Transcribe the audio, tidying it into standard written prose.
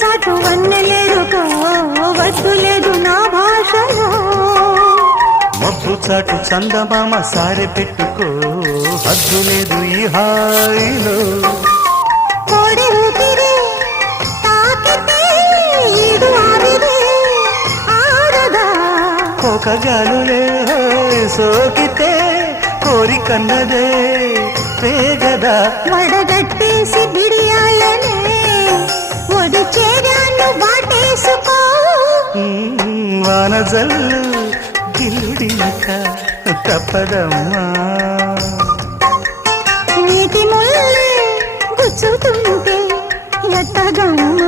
చాటు వన్నెలేరుకో వద్దు లేదు నా భాషలో మబ్బు చాటు చందమామ సారె పెట్టుకో హద్దు లేదు ఈ హాయిలో కోడి ఊపిరి తాకితే ఈడు ఆవిరి ఆరదా ఒక గాలులే సోకితే కోరికన్నదే పేగదా వడగట్టేసి బిడియాలనే ఒడి చేరాను వాటేసుకో వానజల్లు గిల్లుడిక తప్పదమ్మా నీటి ముల్లే గుచ్చుతుంటే ఎట్టగమ్మా